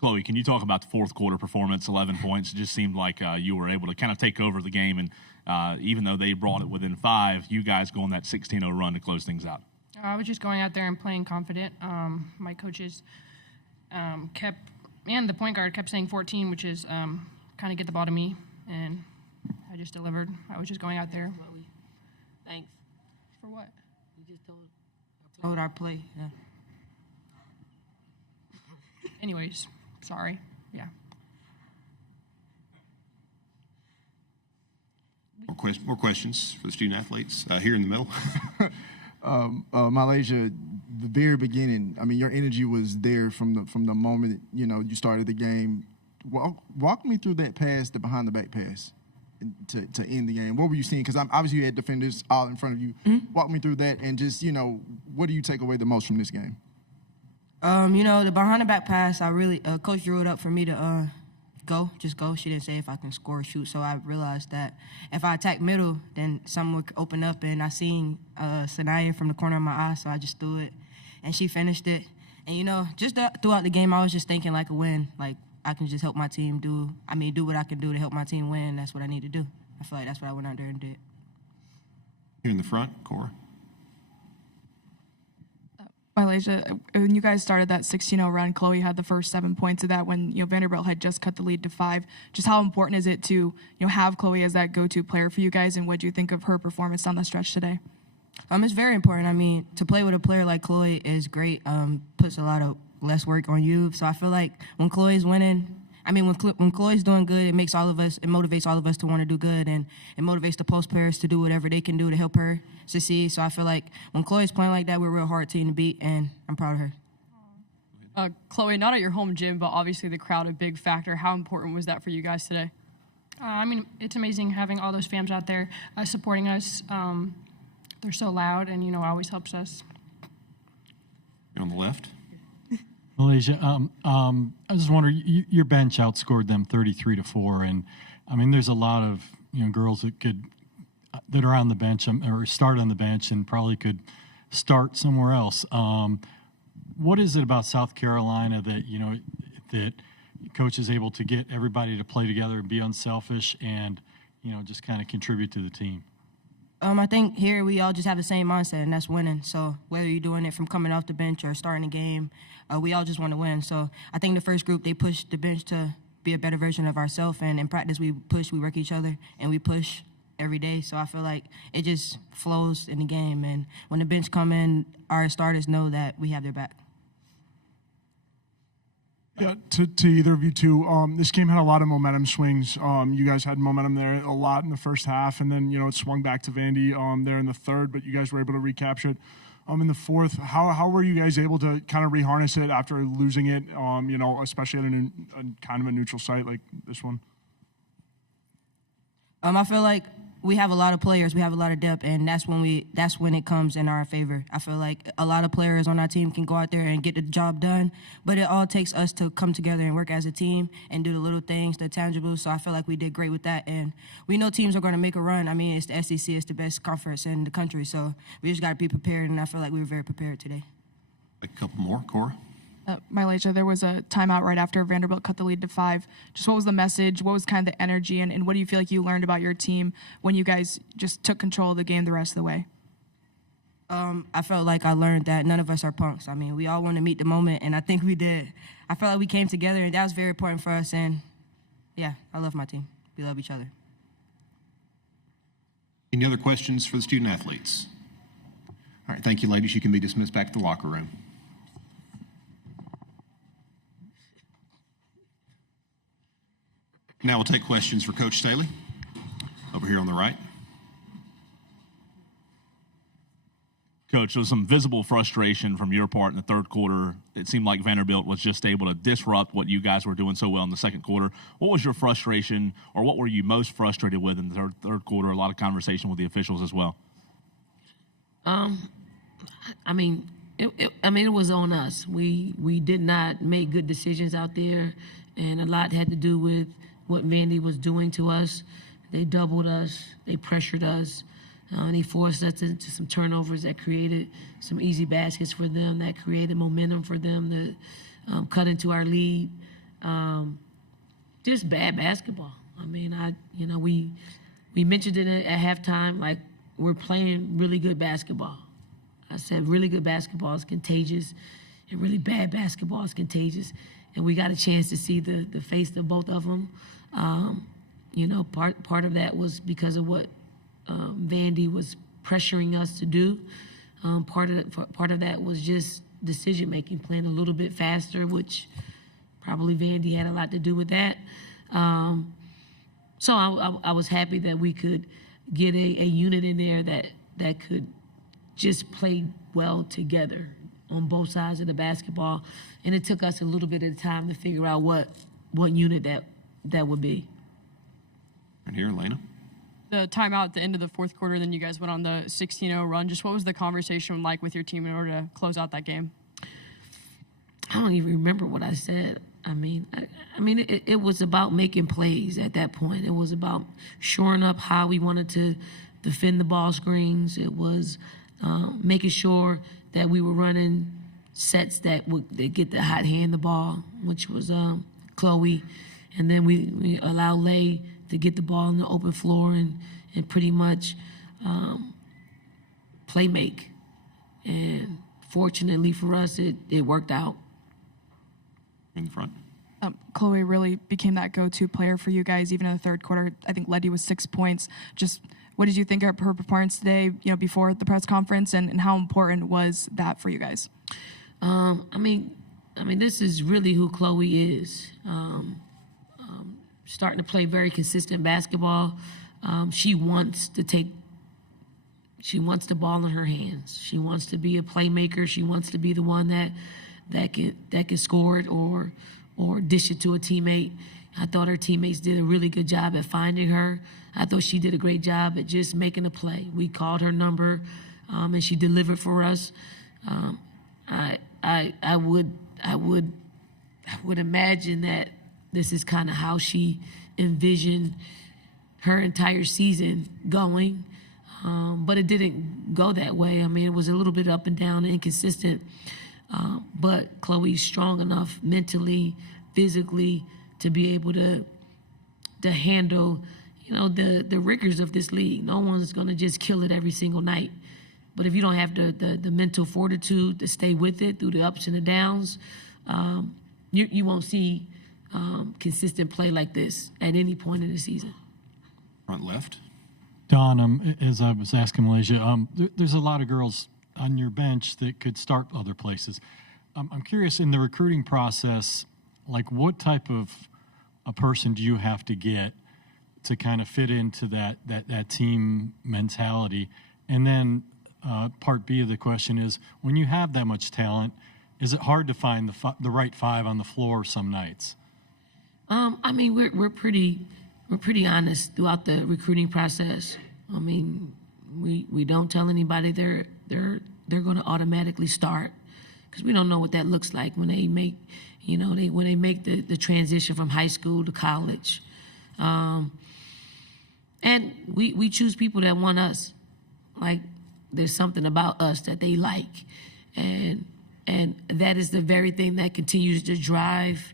Chloe, can you talk about the fourth quarter performance, 11 points? It just seemed like you were able to kind of take over the game, and even though they brought it within 5, you guys go on that 16-0 run to close things out. I was just going out there and playing confident. My coaches kept, and the point guard kept saying 14, which is kind of get the ball to me, and I just delivered. I was just going out there. Thanks. For what? You just told our play. Yeah. Anyways, sorry. Yeah. More questions for the student athletes here in the middle. MiLaysia, the very beginning, I mean, your energy was there from the moment, you started the game. Walk me through that pass, the behind-the-back pass, to end the game. What were you seeing? Because obviously you had defenders all in front of you. Mm-hmm. Walk me through that, and just, what do you take away the most from this game? The behind-the-back pass, I really, Coach drew it up for me to just go. She didn't say if I can score or shoot, so I realized that if I attack middle, then something would open up, and I seen Sanaya from the corner of my eye, so I just threw it, and she finished it. And, just throughout the game, I was just thinking like a win, like I can just help my team do what I can do to help my team win. That's what I need to do. I feel like that's what I went out there and did. Here in the front, Cora. MiLaysia, when you guys started that 16-0 run, Chloe had the first 7 points of that when Vanderbilt had just cut the lead to 5. Just how important is it to have Chloe as that go-to player for you guys, and what do you think of her performance on the stretch today? It's very important. I mean, to play with a player like Chloe is great. Puts a lot of less work on you. So I feel like when Chloe's winning, when Chloe's doing good, it motivates all of us to want to do good, and it motivates the post players to do whatever they can do to help her succeed. So I feel like when Chloe's playing like that, we're a real hard team to beat, and I'm proud of her. Chloe, not at your home gym, but obviously the crowd a big factor. How important was that for you guys today? It's amazing having all those fans out there supporting us. They're so loud, and, always helps us. On the left. MiLaysia, I just wonder, your bench outscored them 33-4, and there's a lot of girls that are on the bench or start on the bench and probably could start somewhere else. What is it about South Carolina that that coach is able to get everybody to play together and be unselfish and just kind of contribute to the team? I think here we all just have the same mindset, and that's winning. So whether you're doing it from coming off the bench or starting a game, we all just want to win. So I think the first group, they pushed the bench to be a better version of ourselves, and in practice we work each other, and we push every day. So I feel like it just flows in the game, and when the bench come in, our starters know that we have their back. Yeah, to either of you two, this game had a lot of momentum swings. You guys had momentum there a lot in the first half, and then it swung back to Vandy there in the third, but you guys were able to recapture it in the fourth. How were you guys able to kind of reharness it after losing it? Especially at a kind of a neutral site like this one. I feel like we have a lot of players, we have a lot of depth, and that's when it comes in our favor. I feel like a lot of players on our team can go out there and get the job done, but it all takes us to come together and work as a team and do the little things, the tangibles. So I feel like we did great with that, and we know teams are going to make a run. It's the SEC, it's the best conference in the country, so we just got to be prepared, and I feel like we were very prepared today. A couple more, Cora. MiLaysia, there was a timeout right after Vanderbilt cut the lead to 5. Just what was the message? What was kind of the energy? And what do you feel like you learned about your team when you guys just took control of the game the rest of the way? I felt like I learned that none of us are punks. We all want to meet the moment, and I think we did. I felt like we came together, and that was very important for us. And, yeah, I love my team. We love each other. Any other questions for the student athletes? All right, thank you, ladies. You can be dismissed back to the locker room. Now we'll take questions for Coach Staley, over here on the right. Coach, there was some visible frustration from your part in the third quarter. It seemed like Vanderbilt was just able to disrupt what you guys were doing so well in the second quarter. What was your frustration, or what were you most frustrated with in the third quarter? A lot of conversation with the officials as well. It was on us. We did not make good decisions out there, and a lot had to do with what Vandy was doing to us. They doubled us, they pressured us, and they forced us into some turnovers that created some easy baskets for them, that created momentum for them to cut into our lead. Just bad basketball. I mean, we mentioned it at halftime, like we're playing really good basketball. I said really good basketball is contagious, and really bad basketball is contagious. And we got a chance to see the face of both of them. Part of that was because of what Vandy was pressuring us to do. Part of that was just decision making, playing a little bit faster, which probably Vandy had a lot to do with that. So I was happy that we could get a unit in there that could just play well together on both sides of the basketball. And it took us a little bit of time to figure out what unit that would be. And here, Elena. The timeout at the end of the fourth quarter, then you guys went on the 16-0 run. Just what was the conversation like with your team in order to close out that game? I don't even remember what I said. It was about making plays at that point. It was about shoring up how we wanted to defend the ball screens. It was making sure that we were running sets that get the hot hand the ball, which was Chloe. And then we allow Lay to get the ball on the open floor and pretty much play make. And fortunately for us, it worked out. In the front. Chloe really became that go-to player for you guys, even in the third quarter. I think led you with 6 points. Just what did you think of her performance today, before the press conference, and how important was that for you guys? This is really who Chloe is. Starting to play very consistent basketball. She wants the ball in her hands. She wants to be a playmaker. She wants to be the one that can score it or dish it to a teammate. I thought her teammates did a really good job at finding her. I thought she did a great job at just making a play. We called her number, and she delivered for us. I would imagine that this is kind of how she envisioned her entire season going, but it didn't go that way. It was a little bit up and down, inconsistent. But Chloe's strong enough mentally, physically, to be able to handle, the rigors of this league. No one's going to just kill it every single night. But if you don't have the mental fortitude to stay with it through the ups and the downs, you won't see consistent play like this at any point in the season. Front left. Don, as I was asking Malaysia, there's a lot of girls on your bench that could start other places. I'm curious, in the recruiting process, like what type of a person do you have to get to kind of fit into that team mentality? And then part B of the question is, when you have that much talent, is it hard to find the right five on the floor some nights? We're pretty honest throughout the recruiting process. We don't tell anybody they're going to automatically start, because we don't know what that looks like when they make, when they make the transition from high school to college. And we choose people that want us. Like, there's something about us that they like, and that is the very thing that continues to drive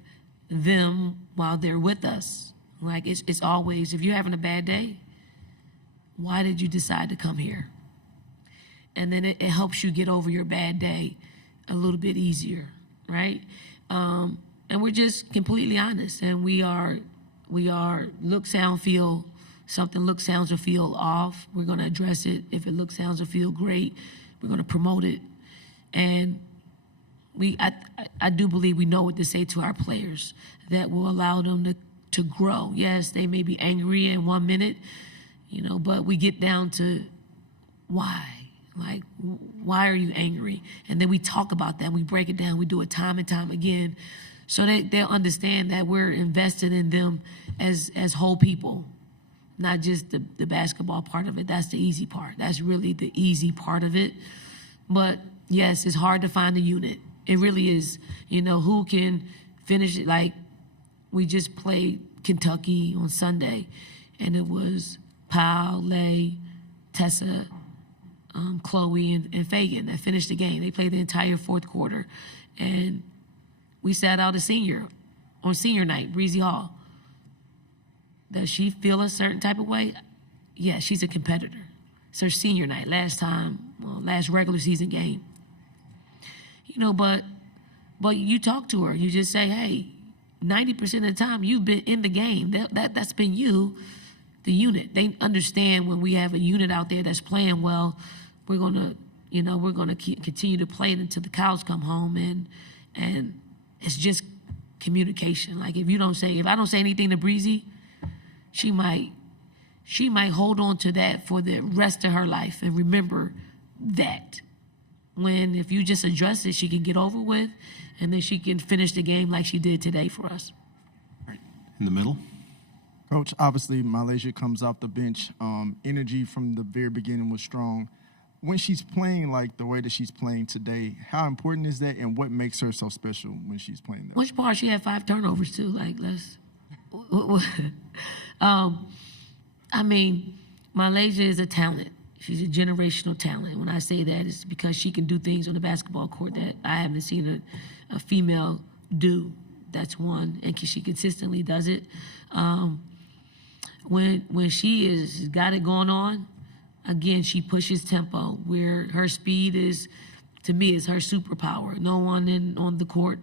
them while they're with us. Like, it's always, if you're having a bad day, why did you decide to come here? And then it helps you get over your bad day a little bit easier, right? And we're just completely honest, and we are look, sound, feel. Something looks, sounds, or feel off, we're going to address it. If it looks, sounds, or feel great, we're going to promote it. And I do believe we know what to say to our players that will allow them to grow. Yes, they may be angry in 1 minute, but we get down to why. Like, why are you angry? And then we talk about that. We break it down. We do it time and time again, so they'll understand that we're invested in them as whole people, not just the basketball part of it. That's the easy part. That's really the easy part of it. But yes, it's hard to find a unit. It really is. Who can finish it? Like, we just played Kentucky on Sunday, and it was Pau, Lay, Tessa, Chloe, and Fagan that finished the game. They played the entire fourth quarter. And we sat out a senior on senior night, Breezy Hall. Does she feel a certain type of way? Yeah, she's a competitor. It's her senior night, last regular season game. You know, but you talk to her. You just say, hey, 90% of the time you've been in the game. That's been you, the unit. They understand when we have a unit out there that's playing well, we're gonna continue to play it until the cows come home, and it's just communication. Like if I don't say anything to Breezy, she might hold on to that for the rest of her life and remember that. When if you just address it, she can get over with, and then she can finish the game like she did today for us. Right. In the middle. Coach, obviously MiLaysia comes off the bench. Energy from the very beginning was strong. When she's playing like the way that she's playing today, how important is that, and what makes her so special when she's playing that? Which part she had 5 turnovers too? Like I mean, MiLaysia is a talent. She's a generational talent. When I say that, it's because she can do things on the basketball court that I haven't seen a female do. That's one, and she consistently does it. When she is got it going on, again, she pushes tempo. Where her speed is, to me, is her superpower. No one on the court,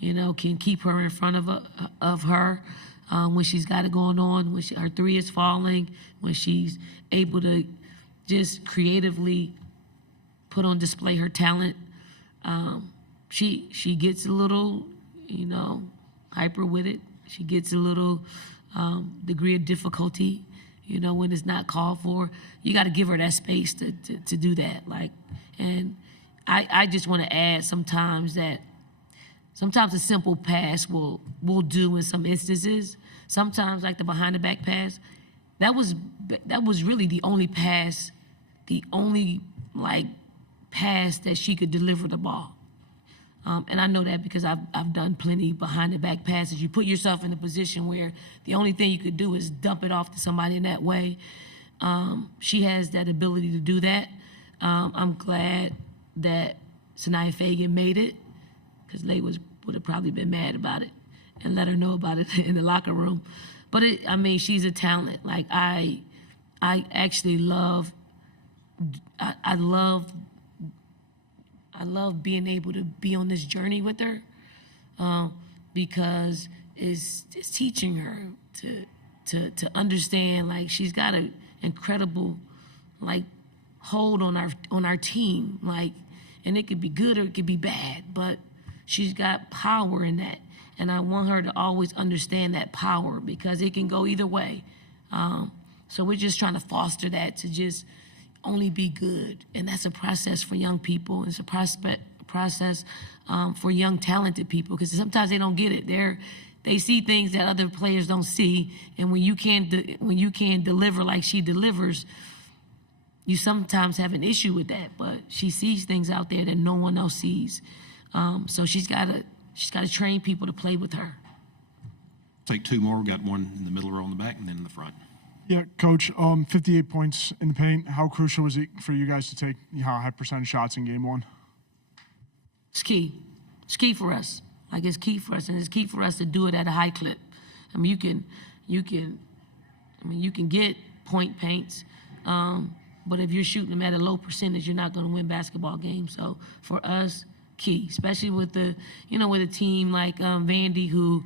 can keep her in front of her. When she's got it going on, when her three is falling, when she's able to just creatively put on display her talent, she gets a little, hyper with it. She gets a little degree of difficulty, when it's not called for. You got to give her that space to do that. And I just want to add sometimes a simple pass will do in some instances. Sometimes like the behind the back pass, that was really the only pass that she could deliver the ball. And I know that because I've done plenty behind the back passes. You put yourself in a position where the only thing you could do is dump it off to somebody in that way. She has that ability to do that. I'm glad that Sanaya Fagan made it, because Lay would have probably been mad about it and let her know about it in the locker room. But she's a talent. Like I actually love being able to be on this journey with her, because it's teaching her to understand. Like she's got an incredible hold on our team. And it could be good or it could be bad, but she's got power in that. And I want her to always understand that power, because it can go either way. So we're just trying to foster that to just only be good. And that's a process for young people. It's a process for young, talented people, because sometimes they don't get it. They see things that other players don't see. And when you can't deliver like she delivers, you sometimes have an issue with that. But she sees things out there that no one else sees. So she's got to train people to play with her. Take 2 more. We've got one in the middle row in the back and then in the front. Yeah, Coach, 58 points in the paint. How crucial was it for you guys to take high percentage shots in game 1? It's key. It's key for us. It's key for us, and it's key for us to do it at a high clip. You can get point paints, but if you're shooting them at a low percentage, you're not going to win basketball games. So for us, key, especially with a team like Vandy, who,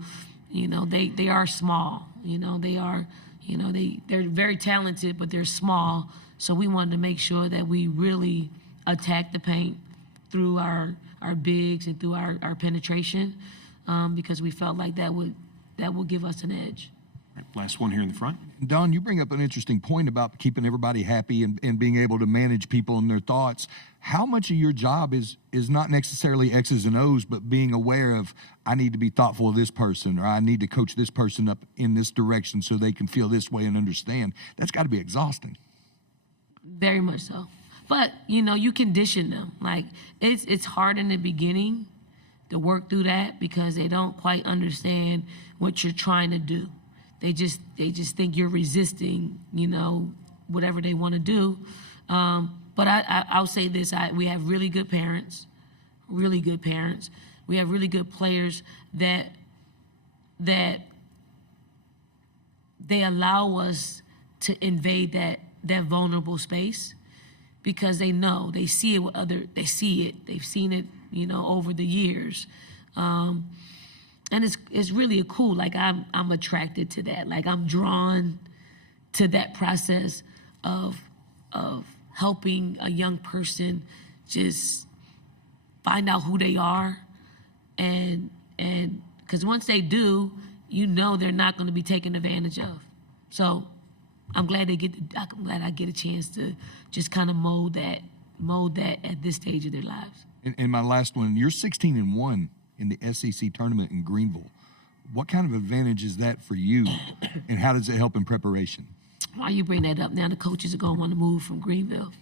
they are small. They're very talented, but they're small. So we wanted to make sure that we really attack the paint through our bigs and through our penetration, because we felt like that would give us an edge. Right, last one here in the front. Don, you bring up an interesting point about keeping everybody happy and being able to manage people and their thoughts. How much of your job is not necessarily X's and O's, but being aware of, I need to be thoughtful of this person, or I need to coach this person up in this direction so they can feel this way and understand? That's got to be exhausting. Very much so. But, you condition them. It's hard in the beginning to work through that, because they don't quite understand what you're trying to do. They just think you're resisting, whatever they want to do. But I'll say this: we have really good parents. We have really good players that that they allow us to invade that vulnerable space because they know, they see it with they see it, they've seen it, over the years. And it's really cool. Like I'm attracted to that. Like I'm drawn to that process of helping a young person just find out who they are, and because once they do, they're not going to be taken advantage of. So I'm glad I get a chance to just kind of mold that at this stage of their lives. And my last one, you're 16-1 in the SEC tournament in Greenville. What kind of advantage is that for you, and how does it help in preparation? Why you bring that up now? The coaches are going to want to move from Greenville.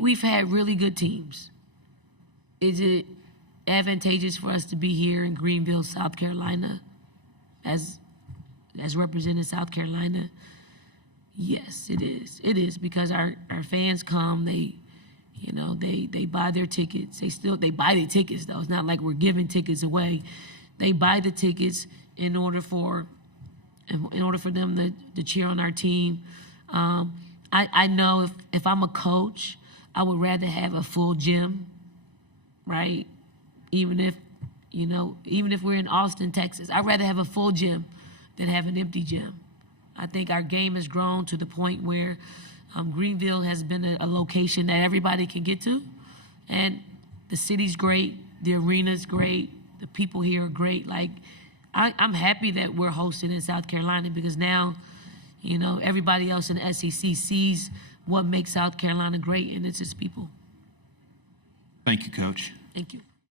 We've had really good teams. Is it advantageous for us to be here in Greenville, South Carolina, as representing South Carolina? Yes, it is. It is because our fans come. They buy their tickets. They buy their tickets though. It's not like we're giving tickets away. They buy the tickets in order for them to cheer on our team. I know if I'm a coach, I would rather have a full gym, right? Even if we're in Austin, Texas, I'd rather have a full gym than have an empty gym. I think our game has grown to the point where Greenville has been a location that everybody can get to. And the city's great, the arena's great, the people here are great. Like, I'm happy that we're hosting in South Carolina because now, everybody else in the SEC sees what makes South Carolina great, and it's its people. Thank you, Coach. Thank you.